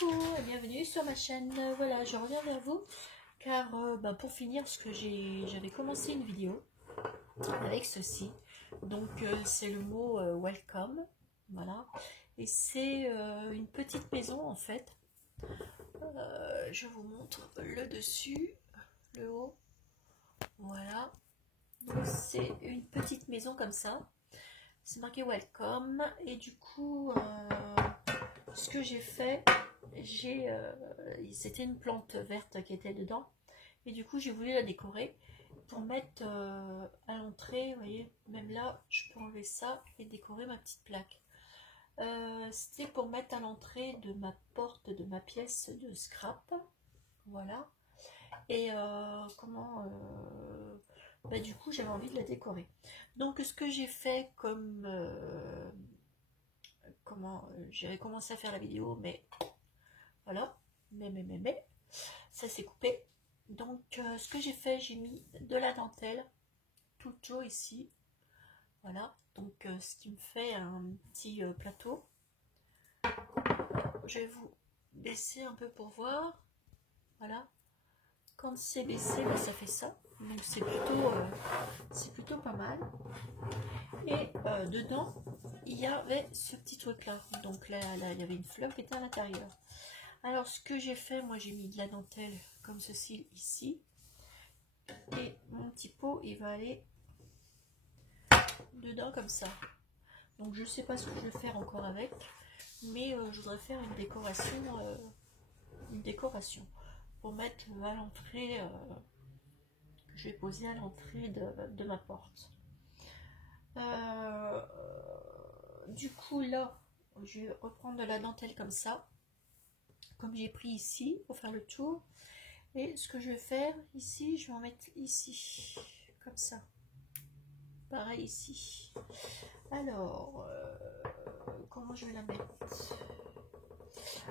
Coucou et bienvenue sur ma chaîne. Voilà, je reviens vers vous car pour finir, ce que j'avais commencé une vidéo avec ceci. Donc c'est le mot welcome, voilà. Et c'est une petite maison en fait. Je vous montre le dessus, le haut. Voilà. Donc c'est une petite maison comme ça. C'est marqué welcome et du coup ce que j'ai fait, c'était une plante verte qui était dedans et du coup j'ai voulu la décorer pour mettre à l'entrée. Vous voyez, même là je peux enlever ça et décorer ma petite plaque. C'était pour mettre à l'entrée de ma porte de ma pièce de scrap, voilà. Et du coup j'avais envie de la décorer, donc ce que j'ai fait comme j'avais commencé à faire la vidéo, mais voilà, mais ça s'est coupé. Donc ce que j'ai fait, j'ai mis de la dentelle tout le tour ici, voilà. Donc ce qui me fait un petit plateau. Je vais vous baisser un peu pour voir, voilà. Quand c'est baissé, ça fait ça, donc c'est plutôt pas mal. Et dedans il y avait ce petit truc là, donc là il y avait une fleur qui était à l'intérieur. Alors ce que j'ai fait, moi j'ai mis de la dentelle comme ceci ici, et mon petit pot il va aller dedans comme ça. Donc je sais pas ce que je vais faire encore avec, mais je voudrais faire une décoration pour mettre à l'entrée, que je vais poser à l'entrée de ma porte. Du coup là je vais reprendre de la dentelle comme ça, comme j'ai pris ici pour faire le tour. Et ce que je vais faire ici, je vais en mettre ici comme ça, pareil ici. Alors comment je vais la mettre?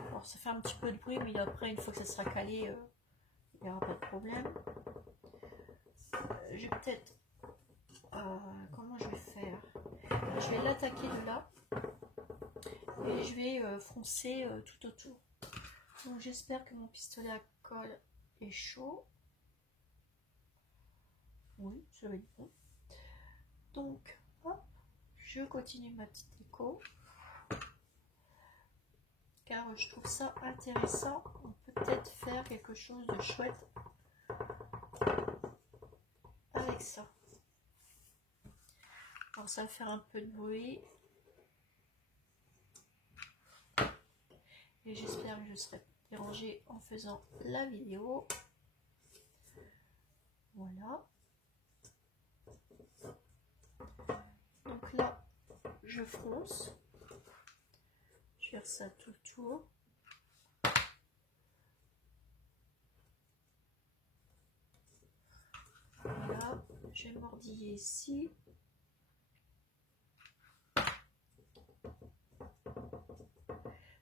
Alors ça fait un petit peu de bruit, mais après une fois que ça sera calé, il n'y aura pas de problème. Je vais peut-être comment je vais faire? Je vais l'attaquer de là et je vais froncer tout autour. Donc j'espère que mon pistolet à colle est chaud. Oui, ça va être bon. Donc hop, je continue ma petite déco car je trouve ça intéressant. On peut peut-être faire quelque chose de chouette avec ça. Alors ça va faire un peu de bruit et j'espère que je serai dérangée en faisant la vidéo. Voilà. Donc là je fronce, je vais faire ça tout le tour. Voilà, je vais mordiller ici.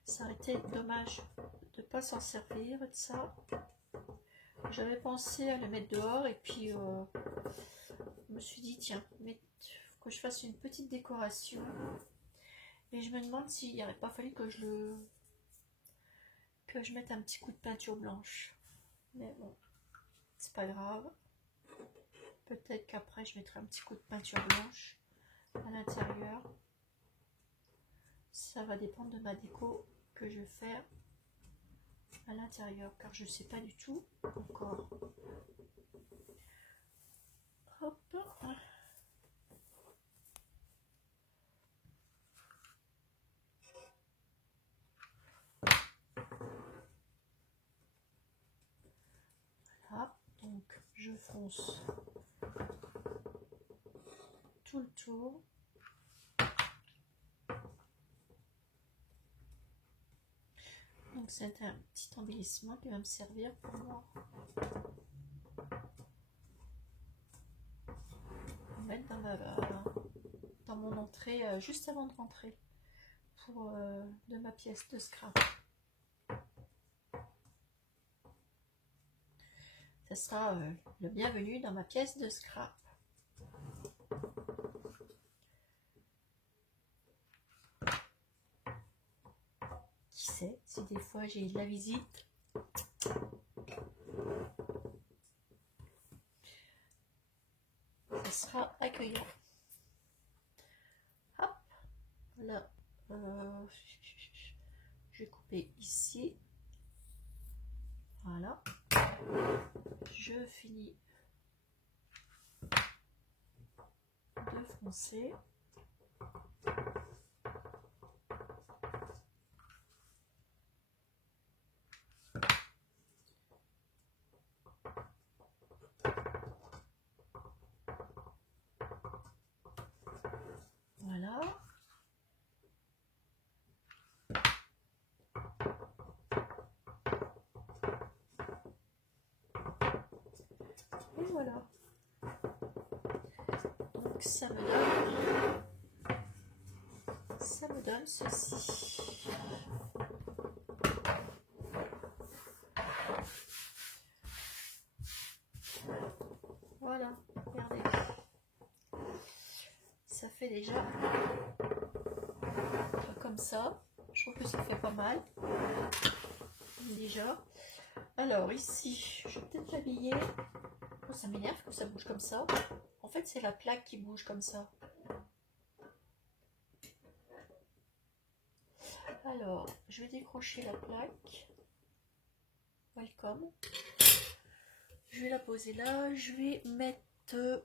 Ça aurait été dommage de ne pas s'en servir de ça. J'avais pensé à le mettre dehors et puis je me suis dit tiens, mais faut que je fasse une petite décoration. Et je me demande s'il n'y aurait pas fallu que je mette un petit coup de peinture blanche. Mais bon, c'est pas grave. Peut-être qu'après je mettrai un petit coup de peinture blanche à l'intérieur. Ça va dépendre de ma déco que je vais faire à l'intérieur, car je sais pas du tout encore. Hop. Voilà, donc je fonce tout le tour. Donc c'est un petit embellissement qui va me servir pour moi. Mettre dans mon entrée juste avant de rentrer de ma pièce de scrap. Ça sera le bienvenu dans ma pièce de scrap. Qui sait, si des fois j'ai de la visite. Ça sera accueillant. Hop, là, je vais couper ici. Voilà. Je finis de froncer. Voilà. Et voilà. Donc ça me donne ceci. Voilà, regardez. Ça fait déjà comme ça. Je trouve que ça fait pas mal. Déjà. Alors ici, je vais peut-être l'habiller. Oh, ça m'énerve que ça bouge comme ça. En fait, c'est la plaque qui bouge comme ça. Alors, je vais décrocher la plaque. Welcome. Je vais la poser là. Je vais mettre...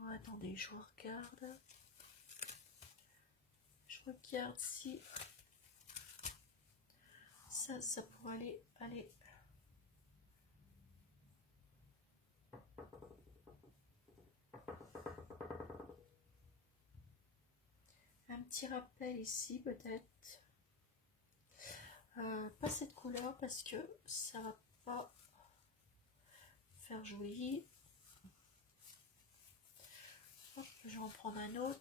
Oh, attendez, je regarde. Je regarde si... Ça pourrait aller... Un petit rappel ici peut-être. Pas cette couleur parce que ça va pas faire joli. Hop, je vais en prendre un autre.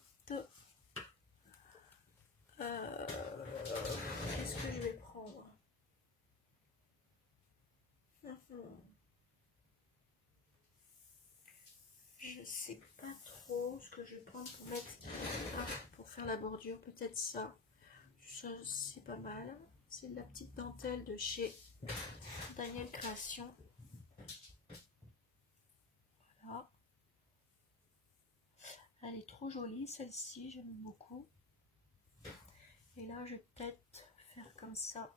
Qu'est-ce que je vais prendre? Je sais pas trop ce que je vais prendre pour mettre pour faire la bordure. Peut-être ça. Ça c'est pas mal. C'est de la petite dentelle de chez Daniel Création. Voilà. Elle est trop jolie celle-ci, j'aime beaucoup. Et là je vais peut-être faire comme ça.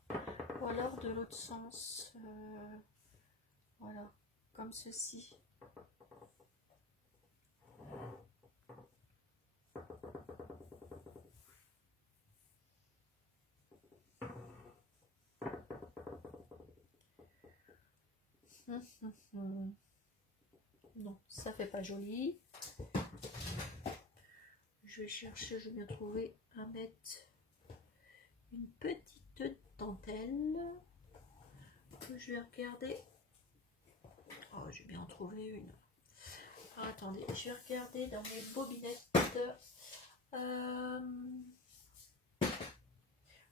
Ou alors de l'autre sens. Voilà. Comme ceci. Non, ça fait pas joli. Je vais chercher, je vais bien trouver à mettre une petite dentelle que je vais regarder. Oh, j'ai bien trouvé une. Ah, attendez, je vais regarder dans mes bobinettes.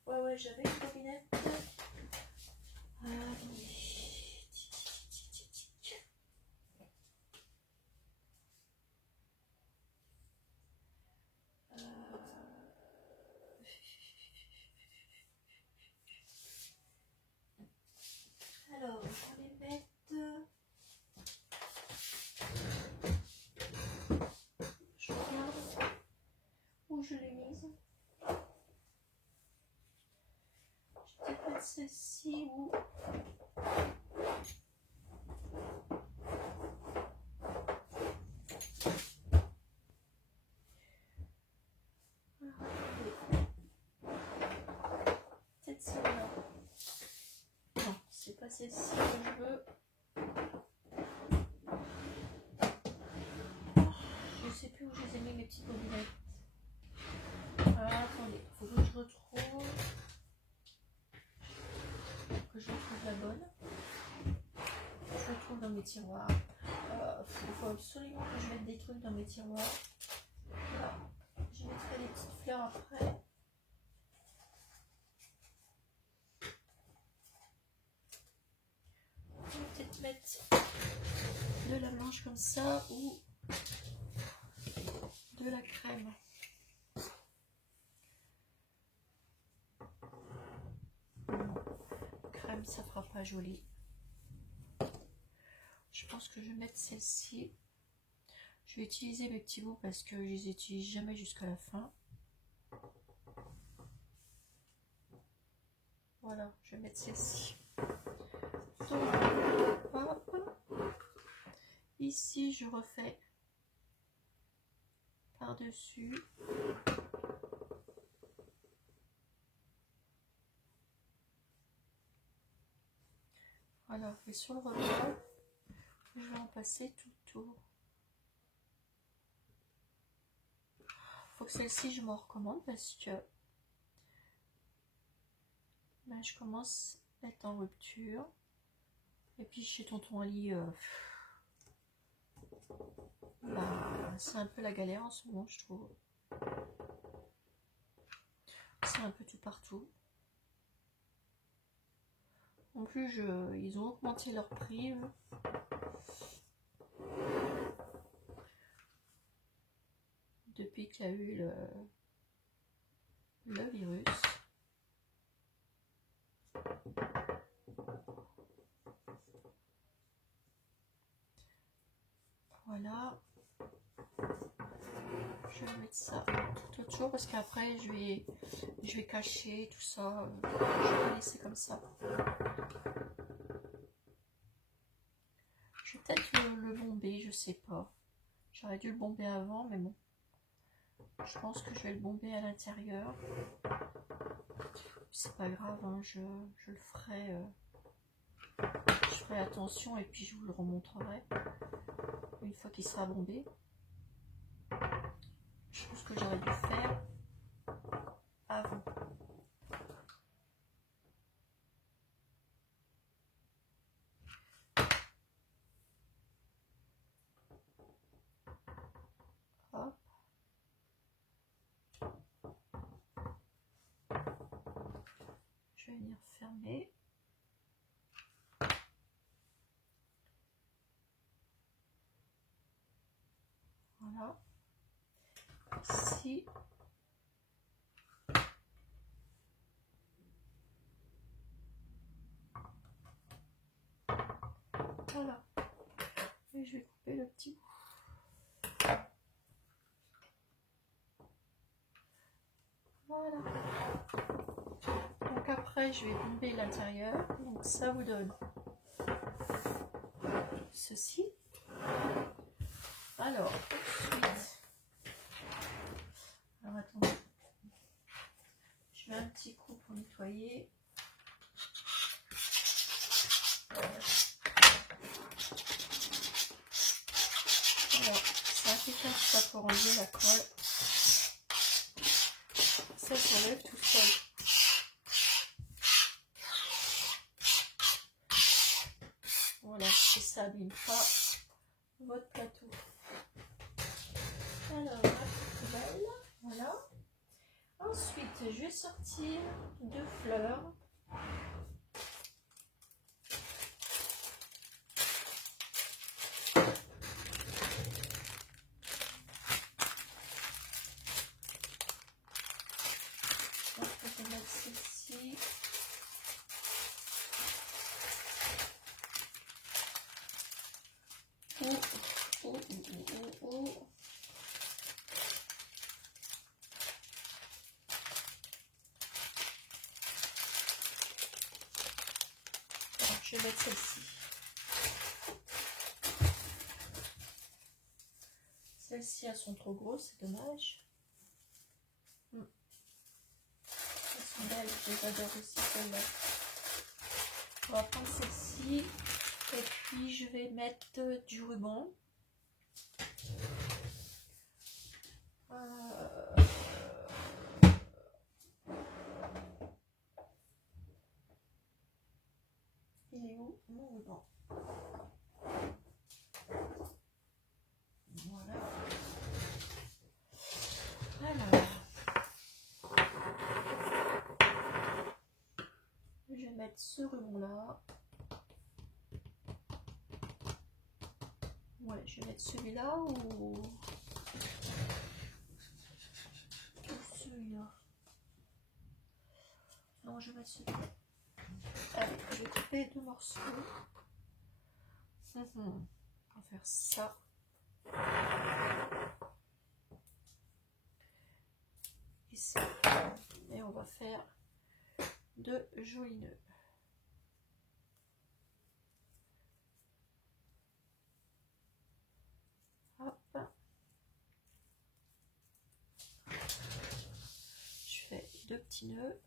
Ouais, j'avais une bobinette. Alors, je vais les mettre. Je regarde où je l'ai mise. Je vais peut-être mettre celle-ci ou. Peut-être celle-là. Non, c'est pas celle-ci que je veux. Je sais plus où je les ai mis mes petites bobinettes. Attendez, il faut que je retrouve. La bonne. Je la trouve dans mes tiroirs. Il faut absolument que je mette des trucs dans mes tiroirs. Voilà. Je mettrai des petites fleurs après. Je vais peut-être mettre de la blanche comme ça ou de la crème. même ça fera pas joli. Je pense que je vais mettre celle-ci. Je vais utiliser mes petits bouts parce que je les utilise jamais jusqu'à la fin. Voilà, je vais mettre celle-ci. Donc, hop. Ici, je refais par-dessus. Voilà, et sur le rebord, je vais en passer tout autour. Faut que celle-ci, je m'en recommande parce que ben, je commence à être en rupture. Et puis chez Tonton Ali, ben, c'est un peu la galère en ce moment, je trouve. C'est un peu tout partout. En plus, ils ont augmenté leur prix. Depuis qu'il y a eu le virus. Voilà. Je vais mettre ça tout autour parce qu'après je vais cacher tout ça. Je vais laisser comme ça. Je vais peut-être le bomber, je sais pas. J'aurais dû le bomber avant, mais bon. Je pense que je vais le bomber à l'intérieur. C'est pas grave, hein, je le ferai. Je ferai attention et puis je vous le remontrerai une fois qu'il sera bombé. Je pense que j'aurais dû faire avant. Hop. Je vais venir fermer. Voilà. Ici. Voilà. Et je vais couper le petit bout. Voilà. Donc après, je vais bomber l'intérieur. Donc ça vous donne ceci. Alors, ensuite, alors attendez, je mets un petit coup pour nettoyer. Voilà, c'est impeccable ça pour enlever la colle. Ça s'enlève tout seul. Voilà, c'est ça d'une fois votre plateau. Alors, la poubelle, voilà. Ensuite, je vais sortir 2 fleurs. Donc, je vais mettre celle-ci. Je vais mettre celle-ci. Celles-ci, elles sont trop grosses, c'est dommage. Elles sont belles, je les adore aussi celles-là. On va prendre celle-ci et puis je vais mettre du ruban. Il est où mon ruban? Voilà. Alors, je vais mettre ce ruban là. Ouais, je vais mettre celui-là ou celui-là. Non, je vais mettre celui-là. Allez, je je vais couper 2 morceaux. On va faire ça. Ici. Et on va faire 2 jolis nœuds. Hop. Je fais 2 petits nœuds.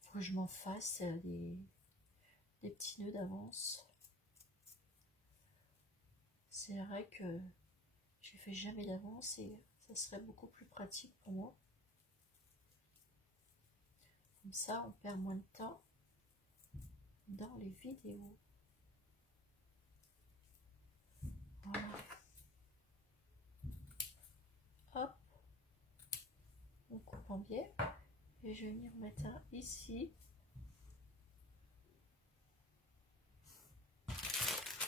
Faut que je m'en fasse des petits nœuds d'avance. C'est vrai que je fais jamais d'avance et ça serait beaucoup plus pratique pour moi. Comme ça, on perd moins de temps dans les vidéos. Voilà. Hop. On coupe en biais. Et je vais venir mettre un ici.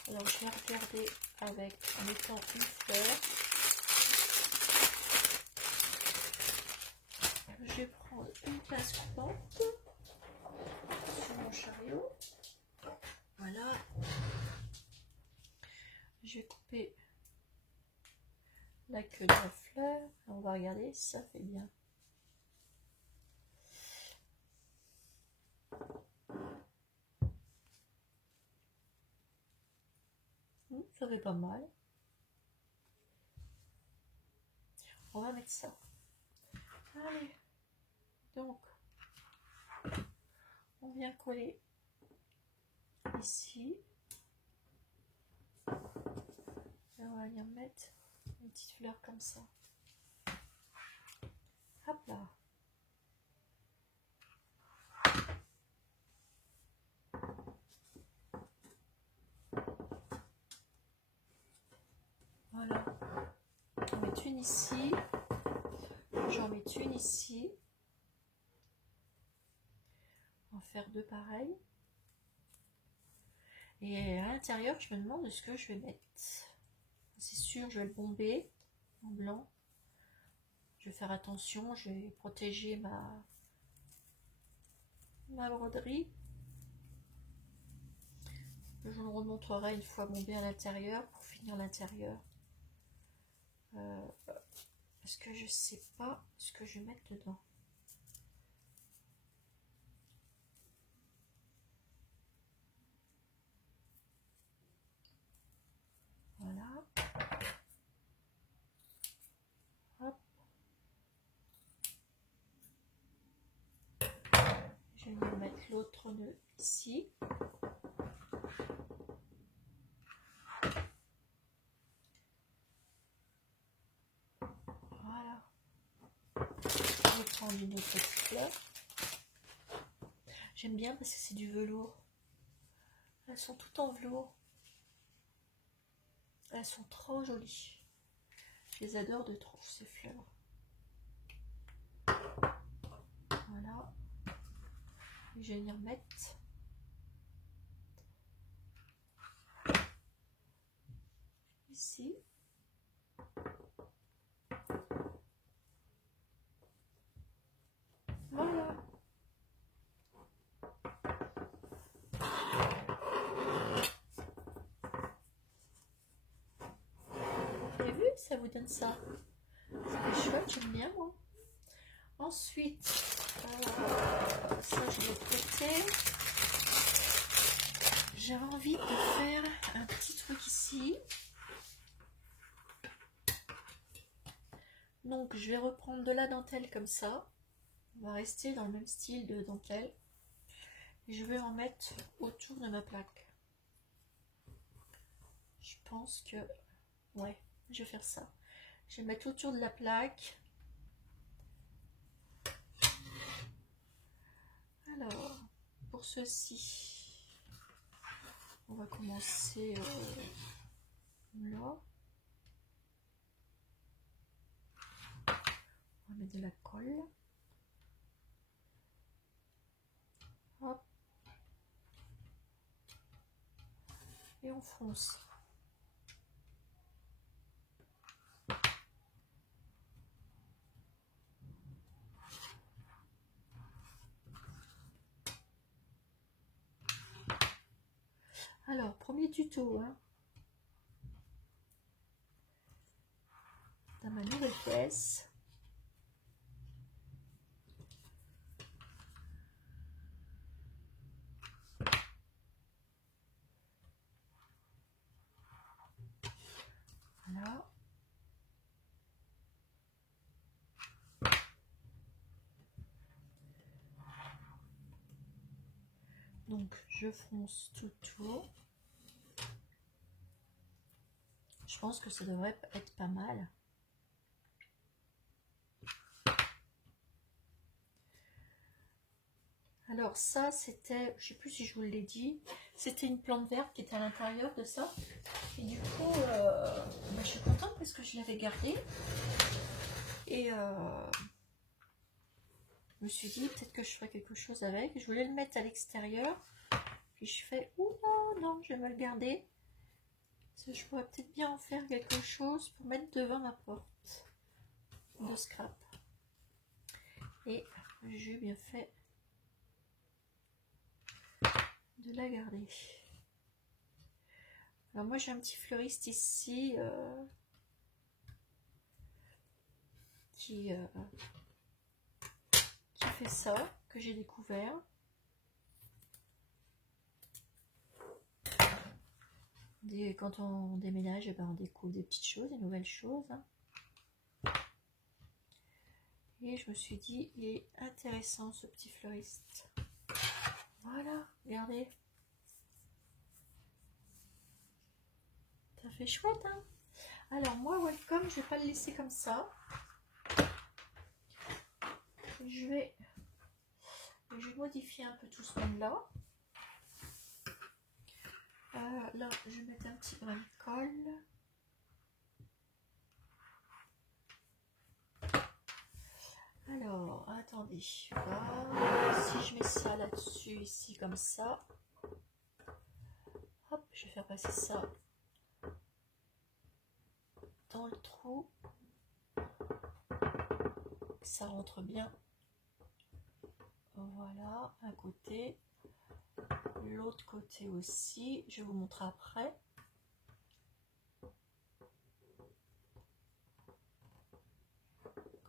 Alors je vais regarder avec en mettant une fleur. Je vais prendre une pince coupante sur mon chariot. Voilà. Je vais couper la queue de la fleur. On va regarder si ça fait bien. Ça fait pas mal. On va mettre ça. Allez. Donc, on vient coller ici. Et on va venir mettre une petite fleur comme ça. Hop là. Voilà. J'en mets une ici. J'en mets une ici. On va faire 2 pareils. Et à l'intérieur, je me demande ce que je vais mettre. C'est sûr, je vais le bomber en blanc. Je vais faire attention, je vais protéger ma broderie. Je vous le remontrerai une fois bombé à l'intérieur pour finir l'intérieur. Parce que je sais pas ce que je vais mettre dedans. Voilà. Hop. Je vais venir mettre l'autre nœud ici. Voilà. Je vais prendre une autre petite fleur. J'aime bien parce que c'est du velours. Elles sont toutes en velours. Elles sont trop jolies. Je les adore de trop, ces fleurs. Voilà. Et je vais venir mettre ici. Voilà. Vous avez vu, ça vous donne ça. C'est chouette, j'aime bien moi. Ensuite, ça je vais traiter. J'ai envie de faire un petit truc ici. Donc je vais reprendre de la dentelle comme ça. On va rester dans le même style de dentelle. Et je vais en mettre autour de ma plaque. Je pense que... ouais, je vais faire ça. Je vais mettre autour de la plaque. Alors, pour ceci, on va commencer là. On va mettre de la colle. Hop. j'enfonce. Alors, premier tuto, hein, dans ma nouvelle pièce. Voilà. Donc, je fonce tout autour. Je pense que ça devrait être pas mal. Alors ça, c'était, je sais plus si je vous l'ai dit, c'était une plante verte qui était à l'intérieur de ça. Et du coup, bah, je suis contente parce que je l'avais gardée. Et je me suis dit, peut-être que je ferais quelque chose avec. Je voulais le mettre à l'extérieur. Puis je fais, ouh non, non, je vais me le garder. Parce que je pourrais peut-être bien en faire quelque chose pour mettre devant ma porte de scrap. Et j'ai bien fait de la garder. Alors moi j'ai un petit fleuriste ici qui fait ça, que j'ai découvert. Quand on déménage, eh ben, on découvre des petites choses, des nouvelles choses. Hein. Et je me suis dit, il est intéressant ce petit fleuriste. Voilà, regardez. Ça fait chouette, hein. Alors moi, Welcome, je vais pas le laisser comme ça. Je vais modifier un peu tout ce monde-là. Là, je vais mettre un petit brin de colle. Alors, attendez. Voilà. Si je mets ça là-dessus, ici, comme ça. Hop, je vais faire passer ça dans le trou. Ça rentre bien. Voilà, un côté. L'autre côté aussi. Je vais vous montrer après.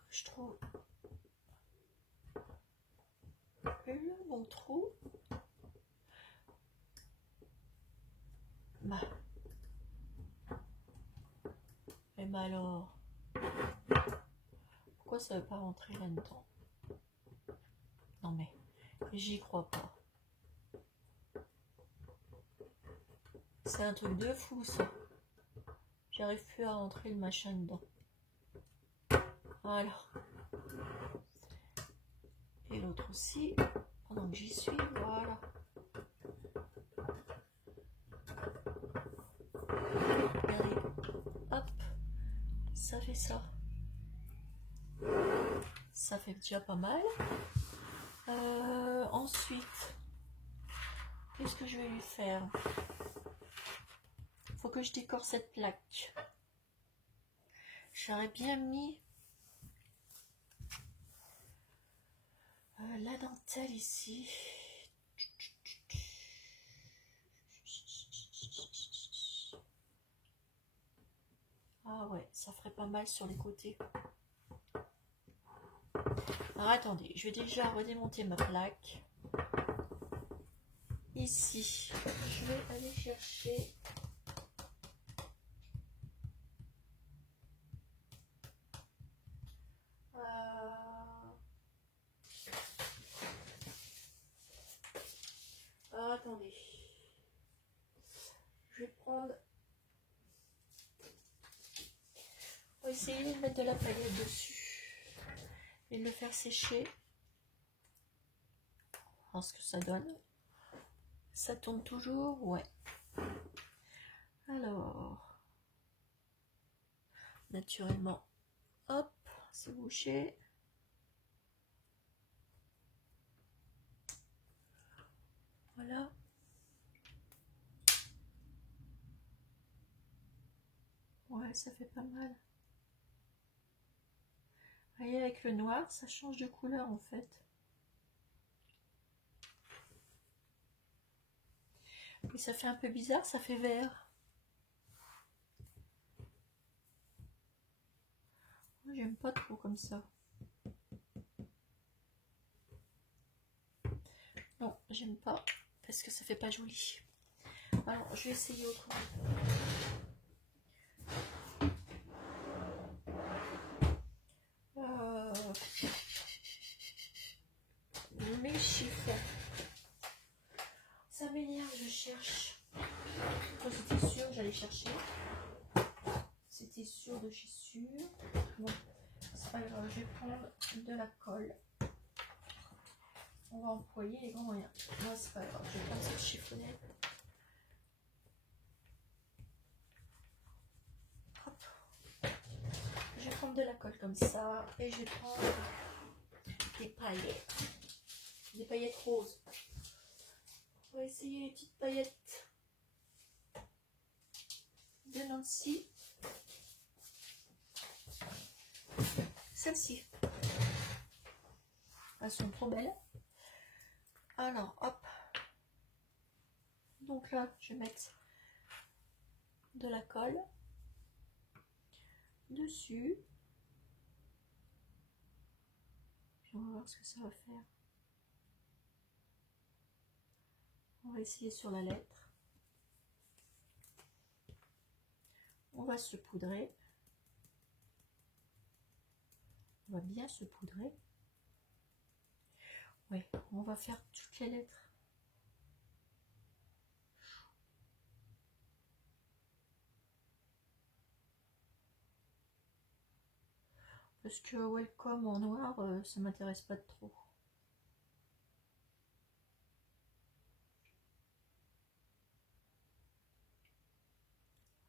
Je trouve le bon trou. Bah. Et bah alors, pourquoi ça ne veut pas rentrer là-dedans? Non mais, j'y crois pas. C'est un truc de fou ça. J'arrive plus à rentrer le machin dedans. Voilà. Et l'autre aussi, pendant que j'y suis, voilà. Regardez, hop, ça fait ça. Ça fait déjà pas mal. Ensuite, qu'est-ce que je vais lui faire? Faut que je décore cette plaque. J'aurais bien mis la dentelle ici. Ah ouais, ça ferait pas mal sur les côtés. Alors attendez, je vais déjà redémonter ma plaque. Ici, je vais aller chercher attendez. Je vais prendre. On va essayer de mettre de la paillette dessus et de le faire sécher. Alors ce que ça donne. Ça tourne toujours, ouais. Alors, naturellement, hop, c'est bouché. Voilà. ça fait pas mal. Vous voyez, avec le noir, ça change de couleur en fait. Et ça fait un peu bizarre, ça fait vert. Moi, j'aime pas trop comme ça. Non, j'aime pas, parce que ça fait pas joli. Alors, je vais essayer autrement. Mes chiffons. Ça m'énerve, je cherche. Moi, c'était sûr, j'allais chercher. C'était sûr de chez sûr. Bon, c'est pas grave, je vais prendre de la colle. On va employer les grands moyens. Moi, c'est pas grave, je vais prendre cette chiffonnette. Hop. Je vais prendre de la colle comme ça. Et je vais prendre des paillettes. Des paillettes roses. On va essayer les petites paillettes de Nancy. Celles-ci. Elles sont trop belles. Alors, hop. Donc là, je vais mettre de la colle dessus. Puis on va voir ce que ça va faire. On va essayer sur la lettre. On va se poudrer. On va bien se poudrer. Ouais, on va faire toutes les lettres. Parce que welcome en noir, ça m'intéresse pas trop.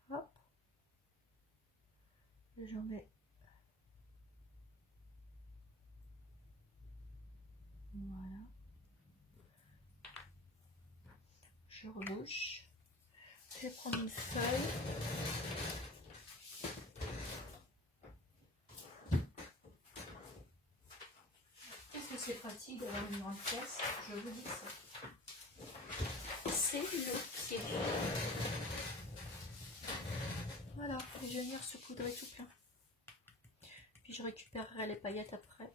Hop. J'en mets. Voilà. Je rebouche. Je vais prendre une feuille. Qu'est-ce que c'est pratique d'avoir une grande pièce? Je vous dis ça. C'est le pied. Voilà, et je vais venir se poudrer tout plein. Puis je récupérerai les paillettes après.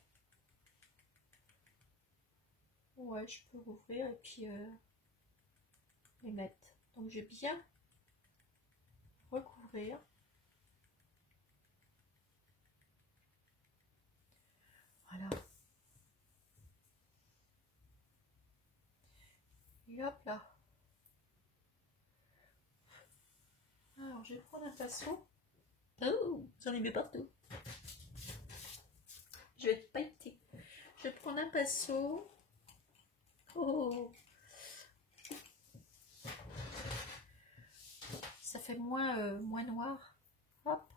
Ouais, je peux rouvrir et puis les mettre. Donc je vais bien recouvrir. Voilà. Et hop là. Alors je vais prendre un pinceau. Oh, j'en ai mis partout. Je vais être pailleté. Je vais prendre un pinceau. Oh. Ça fait moins noir. Hop.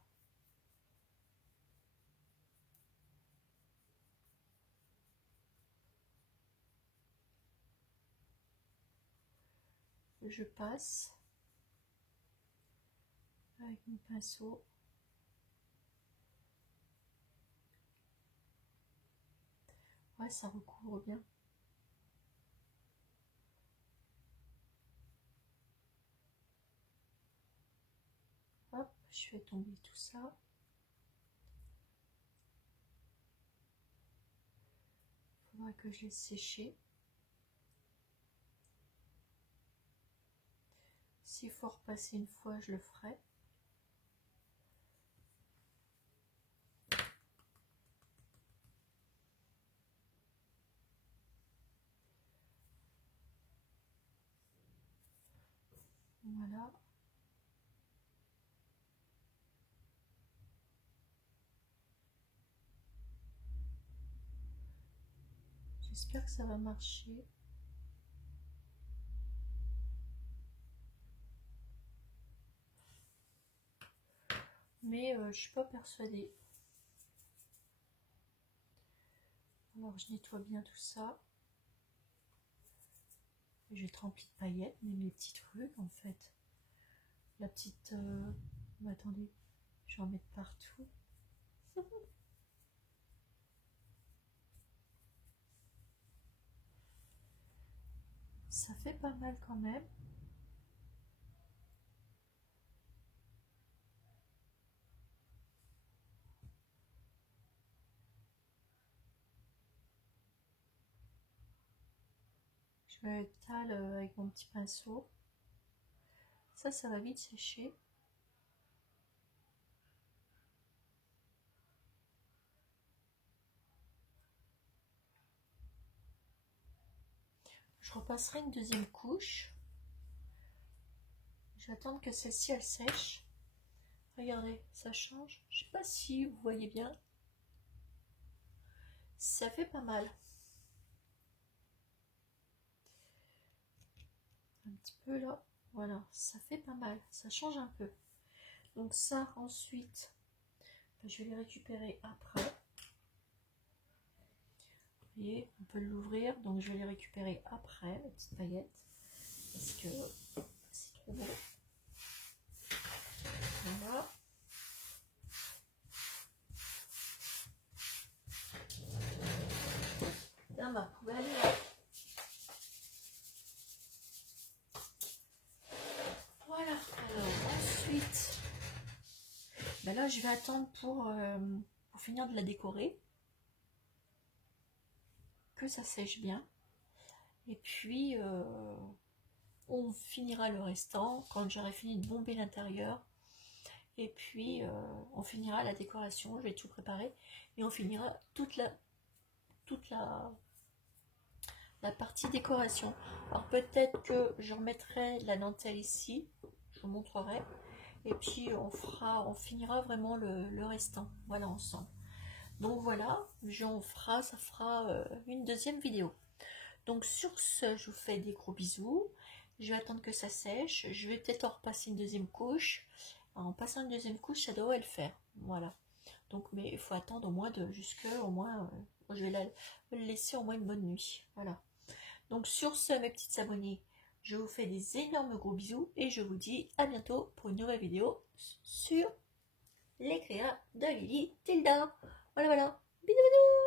Je passe avec mon pinceau. Ouais, ça recouvre bien. Hop, je fais tomber tout ça. Il faudra que je laisse sécher. S'il faut repasser une fois, je le ferai. Voilà. J'espère que ça va marcher. Mais je suis pas persuadée. Alors je nettoie bien tout ça. Je vais être remplie de paillettes, même les petits trucs en fait. La petite... mais attendez. Je vais en mettre partout. Ça fait pas mal quand même. Je m'étale avec mon petit pinceau. Ça va vite sécher. Je repasserai une deuxième couche. Je vais attendre que celle-ci elle sèche. Regardez, ça change. Je sais pas si vous voyez bien. Ça fait pas mal. Un petit peu là. Voilà, ça fait pas mal. Ça change un peu. Donc ça, ensuite, je vais les récupérer après. Vous voyez, on peut l'ouvrir. Donc je vais les récupérer après, la petite paillette. Parce que c'est trop beau. Voilà. Dans ma poubelle. Voilà. Alors ensuite, ben là je vais attendre pour finir de la décorer. Que ça sèche bien. Et puis on finira le restant quand j'aurai fini de bomber l'intérieur. Et puis on finira la décoration. Je vais tout préparer. Et on finira toute la partie décoration. Alors peut-être que je remettrai la dentelle ici, je vous montrerai, et puis on finira vraiment le restant, voilà, ensemble. Donc voilà, ça fera une deuxième vidéo. Donc sur ce, je vous fais des gros bisous. Je vais attendre que ça sèche. Je vais peut-être en repasser une deuxième couche. En passant une deuxième couche, ça devrait le faire. Voilà. Donc, mais il faut attendre au moins au moins, je vais le laisser au moins une bonne nuit. Voilà. Donc sur ce, mes petites abonnées, je vous fais des énormes gros bisous et je vous dis à bientôt pour une nouvelle vidéo sur les créas de Lily Tilda. Voilà, voilà. Bisous, bisous.